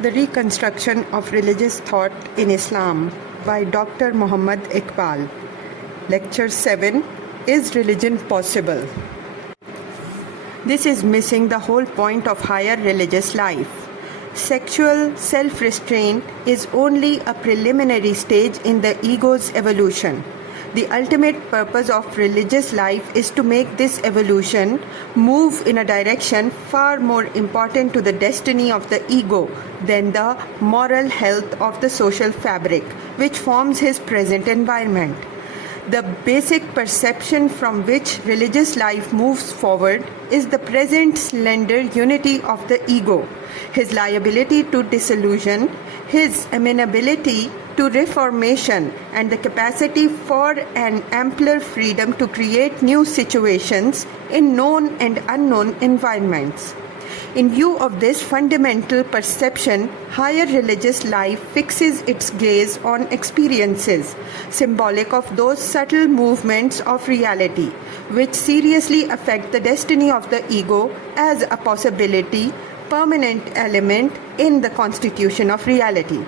The Reconstruction of Religious Thought in Islam by Dr. Muhammad Iqbal. Lecture 7. Is religion possible? This is missing the whole point of higher religious life. Sexual self-restraint is only a preliminary stage in the ego's evolution. The ultimate purpose of religious life is to make this evolution move in a direction far more important to the destiny of the ego than the moral health of the social fabric, which forms his present environment. The basic perception from which religious life moves forward is the present slender unity of the ego, his liability to disillusion, his amenability to reformation, and the capacity for an ampler freedom to create new situations in known and unknown environments. In view of this fundamental perception, higher religious life fixes its gaze on experiences, symbolic of those subtle movements of reality, which seriously affect the destiny of the ego as a possibility, permanent element in the constitution of reality.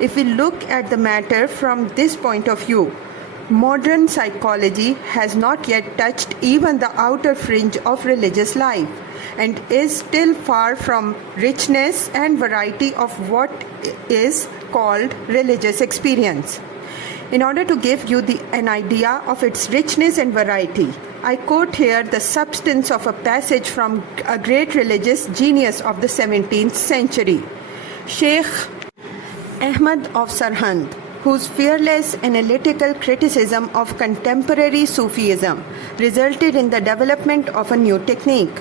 If we look at the matter from this point of view, modern psychology has not yet touched even the outer fringe of religious life and is still far from richness and variety of what is called religious experience. In order to give you an idea of its richness and variety, I quote here the substance of a passage from a great religious genius of the 17th century, Sheikh Ahmad of Sarhand, whose fearless analytical criticism of contemporary Sufism resulted in the development of a new technique.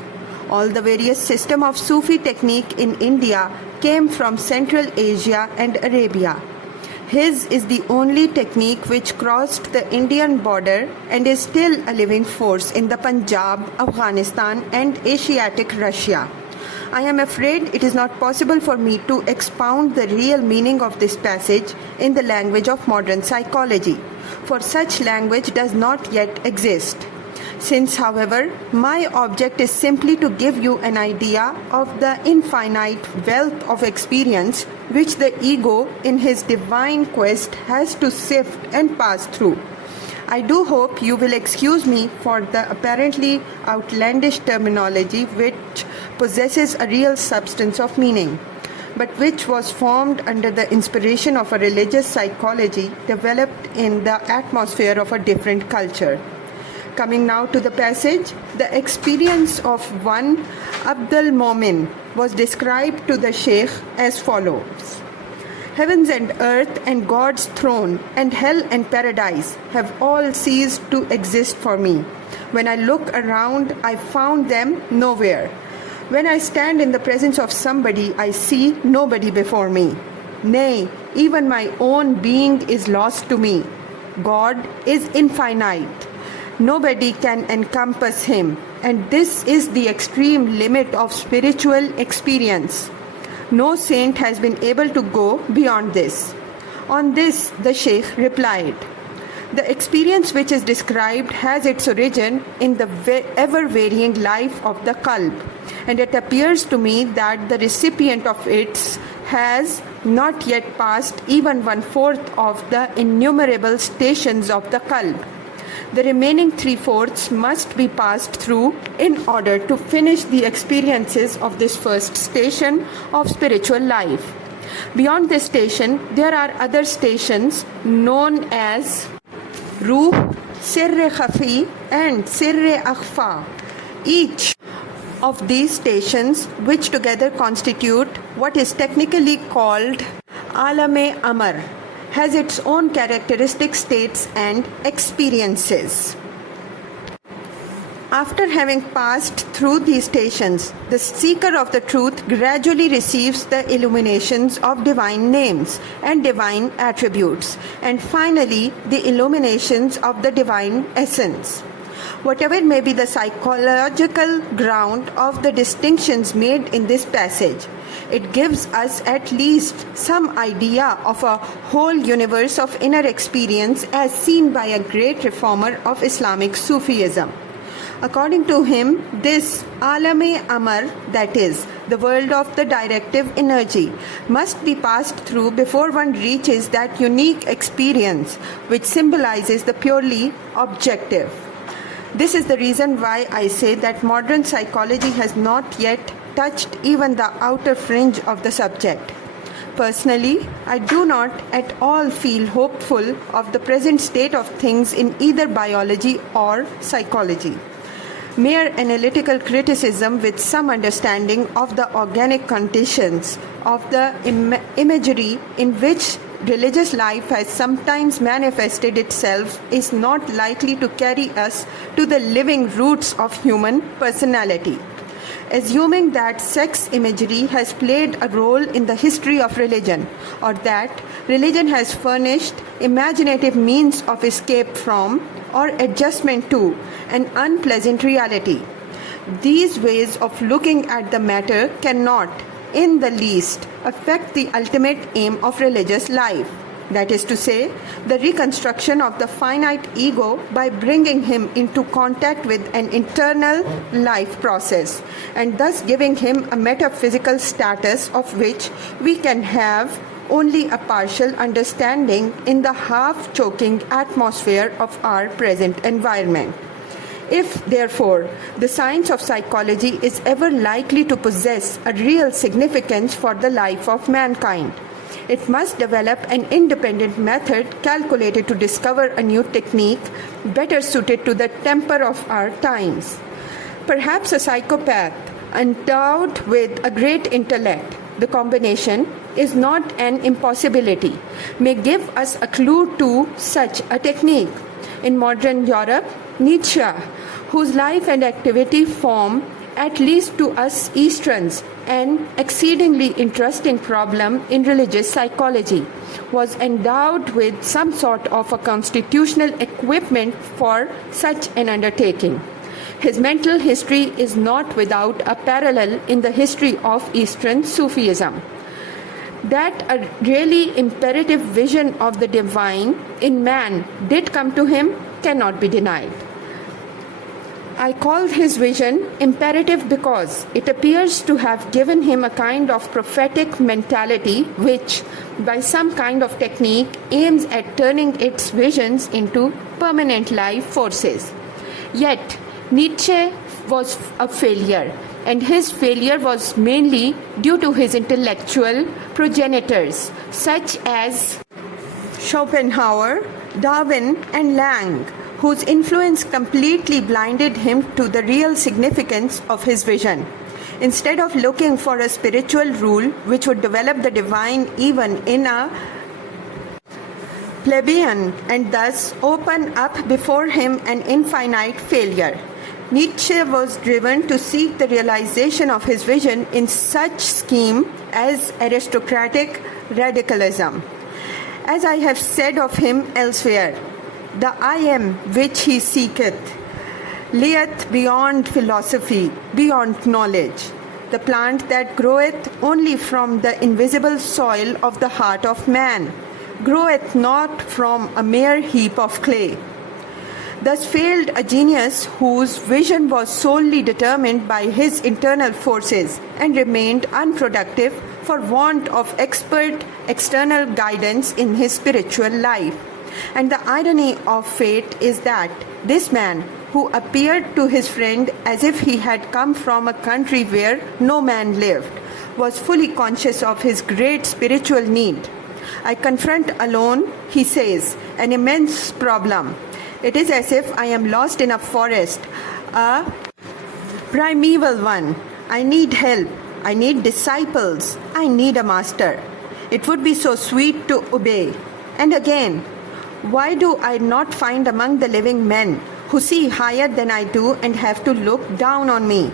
All the various systems of Sufi technique in India came from Central Asia and Arabia. His is the only technique which crossed the Indian border and is still a living force in the Punjab, Afghanistan, and Asiatic Russia. I am afraid it is not possible for me to expound the real meaning of this passage in the language of modern psychology, for such language does not yet exist. Since, however, my object is simply to give you an idea of the infinite wealth of experience which the ego in his divine quest has to sift and pass through, I do hope you will excuse me for the apparently outlandish terminology which possesses a real substance of meaning, but which was formed under the inspiration of a religious psychology developed in the atmosphere of a different culture. Coming now to the passage, the experience of one Abdul Momin was described to the Sheikh as follows. Heavens and earth and God's throne and hell and paradise have all ceased to exist for me. When I look around, I found them nowhere. When I stand in the presence of somebody, I see nobody before me. Nay, even my own being is lost to me. God is infinite. Nobody can encompass him, and this is the extreme limit of spiritual experience. No saint has been able to go beyond this. On this, the Sheikh replied, the experience which is described has its origin in the ever-varying life of the qalb, and it appears to me that the recipient of it has not yet passed even 1/4 of the innumerable stations of the qalb. The remaining 3/4 must be passed through in order to finish the experiences of this first station of spiritual life. Beyond this station, there are other stations known as Ruh, Sirre Khafi, and Sirre Akhfa. Each of these stations, which together constitute what is technically called Allama Amar, has its own characteristic states and experiences. After having passed through these stations, the seeker of the truth gradually receives the illuminations of divine names and divine attributes, and finally the illuminations of the divine essence. Whatever may be the psychological ground of the distinctions made in this passage, it gives us at least some idea of a whole universe of inner experience as seen by a great reformer of Islamic Sufism. According to him, this Alame Amar, that is, the world of the directive energy, must be passed through before one reaches that unique experience which symbolizes the purely objective. This is the reason why I say that modern psychology has not yet touched even the outer fringe of the subject. Personally, I do not at all feel hopeful of the present state of things in either biology or psychology. Mere analytical criticism with some understanding of the organic conditions of the imagery in which religious life has sometimes manifested itself is not likely to carry us to the living roots of human personality. Assuming that sex imagery has played a role in the history of religion, or that religion has furnished imaginative means of escape from or adjustment to an unpleasant reality, these ways of looking at the matter cannot, in the least, affect the ultimate aim of religious life. That is to say, the reconstruction of the finite ego by bringing him into contact with an internal life process, and thus giving him a metaphysical status of which we can have only a partial understanding in the half-choking atmosphere of our present environment. If, therefore, the science of psychology is ever likely to possess a real significance for the life of mankind, it must develop an independent method calculated to discover a new technique better suited to the temper of our times. Perhaps a psychopath endowed with a great intellect, the combination is not an impossibility, may give us a clue to such a technique. In modern Europe, Nietzsche, whose life and activity form, at least to us Easterns, an exceedingly interesting problem in religious psychology, was endowed with some sort of a constitutional equipment for such an undertaking. His mental history is not without a parallel in the history of Eastern Sufism. That a really imperative vision of the divine in man did come to him cannot be denied. I call his vision imperative because it appears to have given him a kind of prophetic mentality which, by some kind of technique, aims at turning its visions into permanent life forces. Yet, Nietzsche was a failure, and his failure was mainly due to his intellectual progenitors, such as Schopenhauer, Darwin, and Lang, whose influence completely blinded him to the real significance of his vision. Instead of looking for a spiritual rule which would develop the divine even in a plebeian and thus open up before him an infinite failure, Nietzsche was driven to seek the realization of his vision in such scheme as aristocratic radicalism. As I have said of him elsewhere, the I am which he seeketh lieth beyond philosophy, beyond knowledge. The plant that groweth only from the invisible soil of the heart of man, groweth not from a mere heap of clay. Thus failed a genius whose vision was solely determined by his internal forces and remained unproductive for want of expert external guidance in his spiritual life. And the irony of fate is that this man, who appeared to his friend as if he had come from a country where no man lived, was fully conscious of his great spiritual need. I confront alone, he says, an immense problem. It is as if I am lost in a forest, a primeval one. I need help. I need disciples. I need a master. It would be so sweet to obey. And again, why do I not find among the living men who see higher than I do and have to look down on me?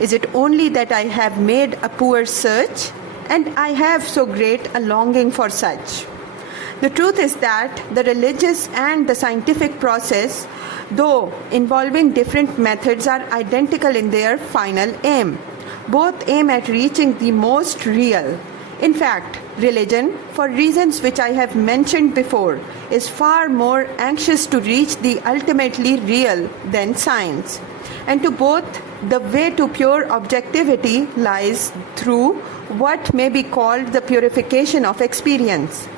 Is it only that I have made a poor search? And I have so great a longing for such. The truth is that the religious and the scientific process, though involving different methods, are identical in their final aim. Both aim at reaching the most real. In fact, religion, for reasons which I have mentioned before, is far more anxious to reach the ultimately real than science. And to both, the way to pure objectivity lies through what may be called the purification of experience.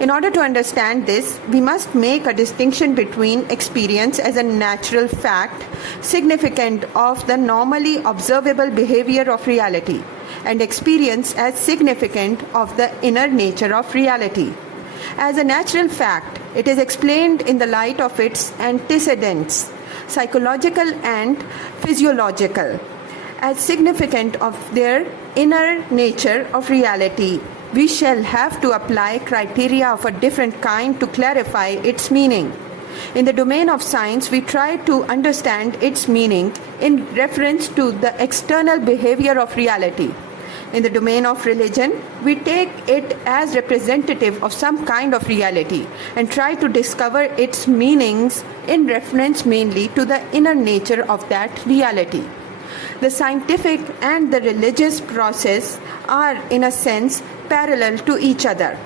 In order to understand this, we must make a distinction between experience as a natural fact, significant of the normally observable behavior of reality, and experience as significant of the inner nature of reality. As a natural fact, it is explained in the light of its antecedents, psychological and physiological, as significant of their inner nature of reality. We shall have to apply criteria of a different kind to clarify its meaning. In the domain of science, we try to understand its meaning in reference to the external behavior of reality. In the domain of religion, we take it as representative of some kind of reality and try to discover its meanings in reference mainly to the inner nature of that reality. The scientific and the religious process are, in a sense, parallel to each other.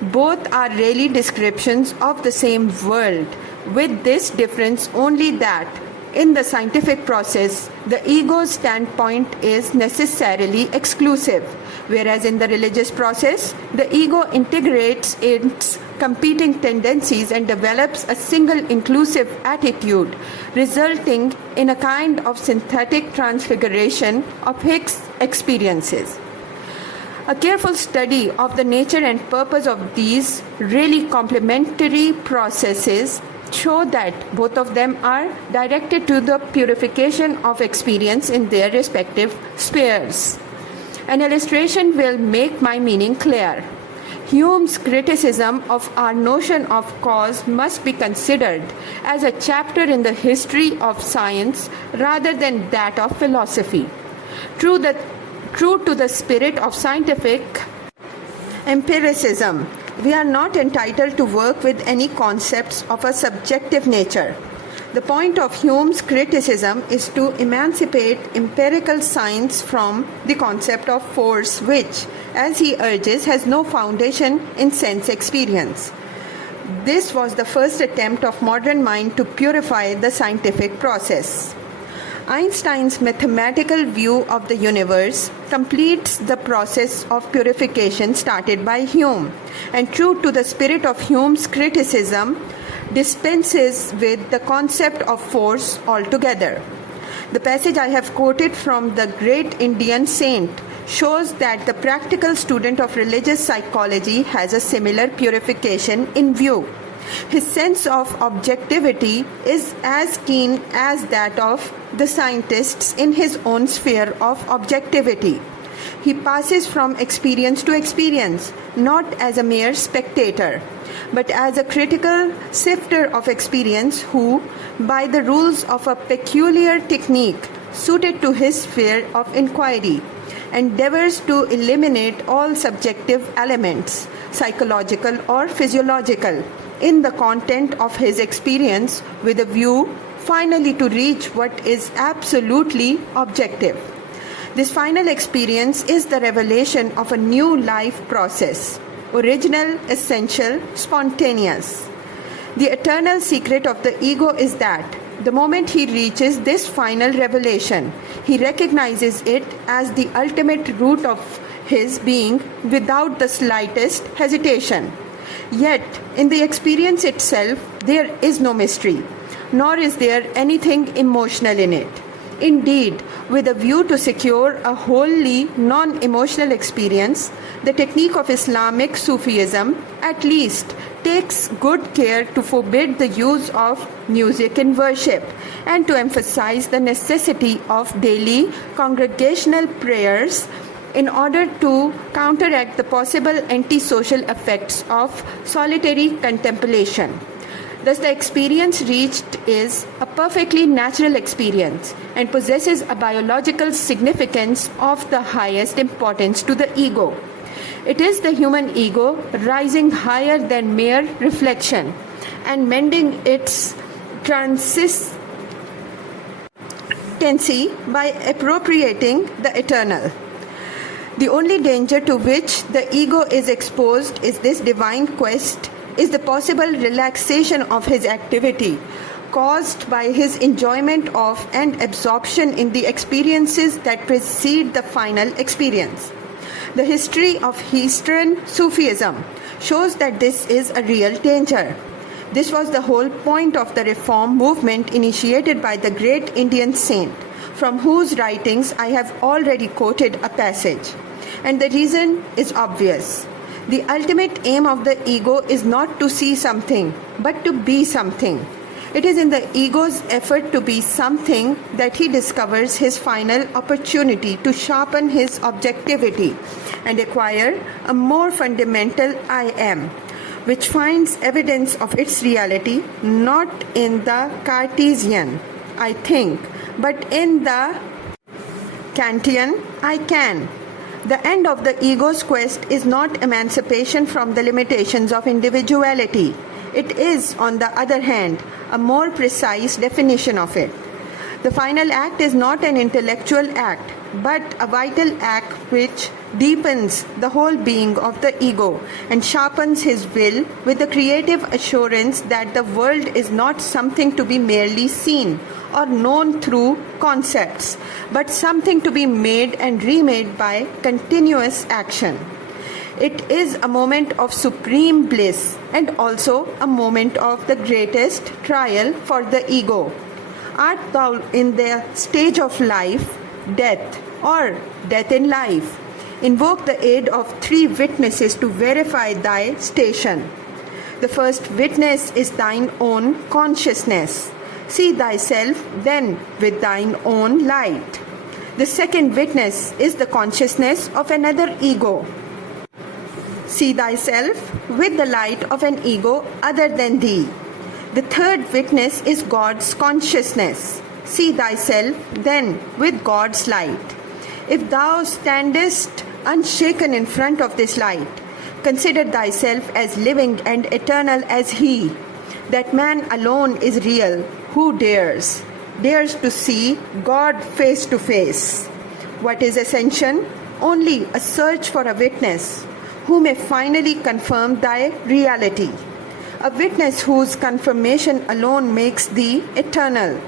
Both are really descriptions of the same world, with this difference only that in the scientific process, the ego's standpoint is necessarily exclusive, whereas in the religious process, the ego integrates its competing tendencies and develops a single inclusive attitude, resulting in a kind of synthetic transfiguration of its experiences. A careful study of the nature and purpose of these really complementary processes show that both of them are directed to the purification of experience in their respective spheres. An illustration will make my meaning clear. Hume's criticism of our notion of cause must be considered as a chapter in the history of science rather than that of philosophy. True to the spirit of scientific empiricism, we are not entitled to work with any concepts of a subjective nature. The point of Hume's criticism is to emancipate empirical science from the concept of force which, as he urges, has no foundation in sense experience. This was the first attempt of modern mind to purify the scientific process. Einstein's mathematical view of the universe completes the process of purification started by Hume, and true to the spirit of Hume's criticism, dispenses with the concept of force altogether. The passage I have quoted from the great Indian saint shows that the practical student of religious psychology has a similar purification in view. His sense of objectivity is as keen as that of the scientists in his own sphere of objectivity. He passes from experience to experience, not as a mere spectator, but as a critical sifter of experience who, by the rules of a peculiar technique suited to his sphere of inquiry, endeavors to eliminate all subjective elements, psychological or physiological, in the content of his experience with a view finally to reach what is absolutely objective. This final experience is the revelation of a new life process, original, essential, spontaneous. The eternal secret of the ego is that the moment he reaches this final revelation, he recognizes it as the ultimate root of his being without the slightest hesitation. Yet, in the experience itself, there is no mystery, nor is there anything emotional in it. Indeed, with a view to secure a wholly non-emotional experience, the technique of Islamic Sufism at least takes good care to forbid the use of music in worship and to emphasize the necessity of daily congregational prayers in order to counteract the possible antisocial effects of solitary contemplation. Thus, the experience reached is a perfectly natural experience and possesses a biological significance of the highest importance to the ego. It is the human ego rising higher than mere reflection and mending its consistency by appropriating the eternal. The only danger to which the ego is exposed is this divine quest, is the possible relaxation of his activity, caused by his enjoyment of and absorption in the experiences that precede the final experience. The history of Eastern Sufism shows that this is a real danger. This was the whole point of the reform movement initiated by the great Indian saint, from whose writings I have already quoted a passage. And the reason is obvious. The ultimate aim of the ego is not to see something, but to be something. It is in the ego's effort to be something that he discovers his final opportunity to sharpen his objectivity and acquire a more fundamental I am, which finds evidence of its reality not in the Cartesian I think, but in the Kantian I can. The end of the ego's quest is not emancipation from the limitations of individuality. It is, on the other hand, a more precise definition of it. The final act is not an intellectual act, but a vital act which deepens the whole being of the ego and sharpens his will with the creative assurance that the world is not something to be merely seen or known through concepts, but something to be made and remade by continuous action. It is a moment of supreme bliss and also a moment of the greatest trial for the ego. Art thou in the stage of life, death, or death in life? Invoke the aid of 3 witnesses to verify thy station. The first witness is thine own consciousness. See thyself then with thine own light. The second witness is the consciousness of another ego. See thyself with the light of an ego other than thee. The third witness is God's consciousness. See thyself then with God's light. If thou standest unshaken in front of this light, consider thyself as living and eternal as He. That man alone is real who dares to see God face to face. What is ascension? Only a search for a witness who may finally confirm thy reality. A witness whose confirmation alone makes thee eternal.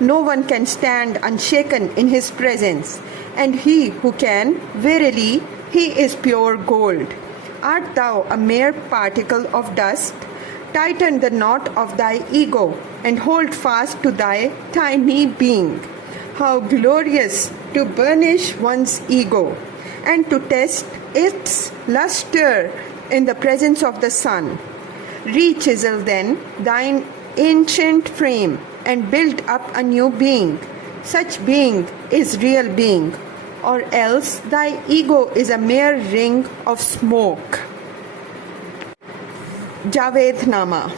No one can stand unshaken in his presence, and he who can, verily, he is pure gold. Art thou a mere particle of dust? Tighten the knot of thy ego and hold fast to thy tiny being. How glorious to burnish one's ego and to test its luster in the presence of the sun. Rechisel then thine ancient frame and build up a new being. Such being is real being, or else thy ego is a mere ring of smoke. Javed Nama.